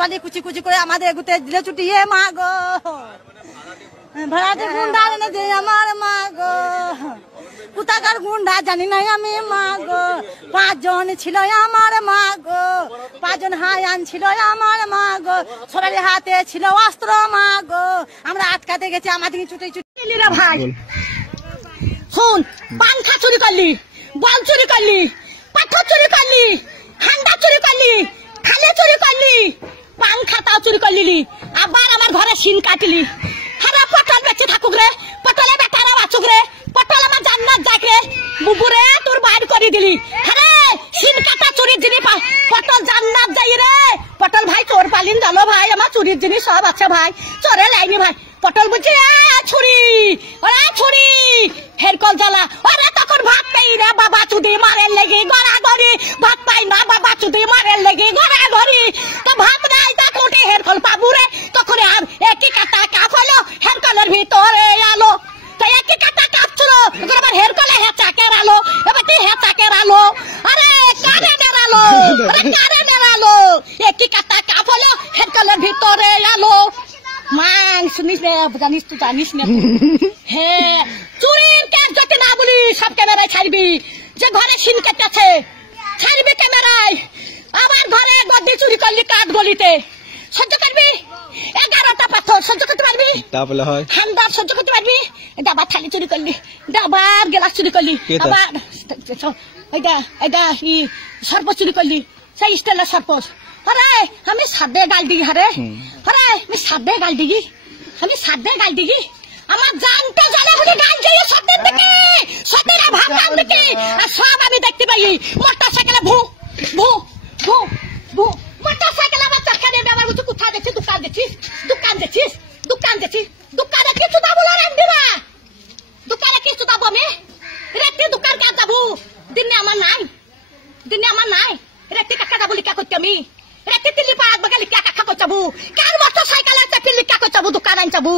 ছোৱালী কুচি কুচি করে আমাদের গুতে দিলে ছুটি এ মা গো ভাড়াতে গুন্ডা এনে দে আমার মা গো কোথাকার গুন্ডা জানি নাই আমি মা গো 5 জন ছিল আমার মা গো 5 জন হায়ান ছিল আমার মা গো সবার হাতে ছিল অস্ত্র মা গো আমরা আটকাতে গেছি আমাদের ছুটি ছুটি রে ভাই শুন পাংখা চুরি করলি বল চুরি করলি পাথর চুরি করলি হান্ডা চুরি করলি খালে চুরি করলি পাংখাটাও চুরি করলি আবার আমার ঘরে সিন কাটলি হারা পটল বেঁচে থাকুক রে পটলে বেটারা বাঁচুক রে পটল আমার জান্নাত যাক রে বুবুরে তোর বাইর করে দিলি আরে সিন কাটা চুরির জিনিস পটল জান্নাত যাই রে পটল ভাই তোর পালিন জানো ভাই আমার চুরির জিনিস সব আছে ভাই চরে লাইনি ভাই পটল বুঝছি ছুরি ওরা ছুরি হেরকল জ্বালা ওরা তখন ভাত পাই না বাবা চুদি মারের লেগে গড়া গড়ি ভাত পাই না বাবা চুদি মারের লেগে গড়া গড়ি তো ভাত নাই তা কোটে হেরকল পাবু রে তখন আর একই কাটা কাপ হলো হেরকলের ভিতরে আলো তো একই কাটা কাপ ছিল আবার হেরকলে হেঁচাকের আলো এবার তুই হেঁচাকের আলো আরে কারে নেড়ালো আরে কারে নেড়ালো একই কাটা কাপ হলো হেরকলের ভিতরে আলো মান শুনিস রে জানিস তুই জানিস না হ্যাঁ চুরির কেস যদি না বলি সব ক্যামেরায় ছাড়বি যে ঘরে সিন কেটেছে ছাড়বি ক্যামেরায় আবার ঘরে গদ্দি চুরি করলি কাঠ গলিতে সহ্য করবি 11টা পাথর সহ্য করতে পারবি তাহলে হয় হান্ডা সহ্য করতে পারবি ডাবার থালি চুরি করলি ডাবার গ্লাস চুরি করলি আবার এটা সর্প চুরি করলি সেই স্টেলের সর্প আরে আমি সাদে গাল দিই হারে আরে আমি সাদে গাল দিই আমি সাদে গাল দিই আমার জানতে জানা বলে গাল দিয়ে সত্যের দিকে সত্যের ভাবনার দিকে আর সব আমি দেখতে পাই মোটরসাইকেলে ভু ভু ভু ভু মোটরসাইকেল আমার চাকা দিয়ে আমার বুঝি কোথায় দেখছিস দোকান দেখছিস দোকানে কিছু দাবো রাখবি না দোকানে কিছু দাবো আমি রেতে দোকান কাজ যাবো দিনে আমার নাই রেতে কাকা যাবো লিখা করতে আমি রেতে তিলি পাড়াত বাগালি কাকা করতে যাবো কার মোটরসাইকেল আছে লিখা করতে যাবো দোকান আন যাবো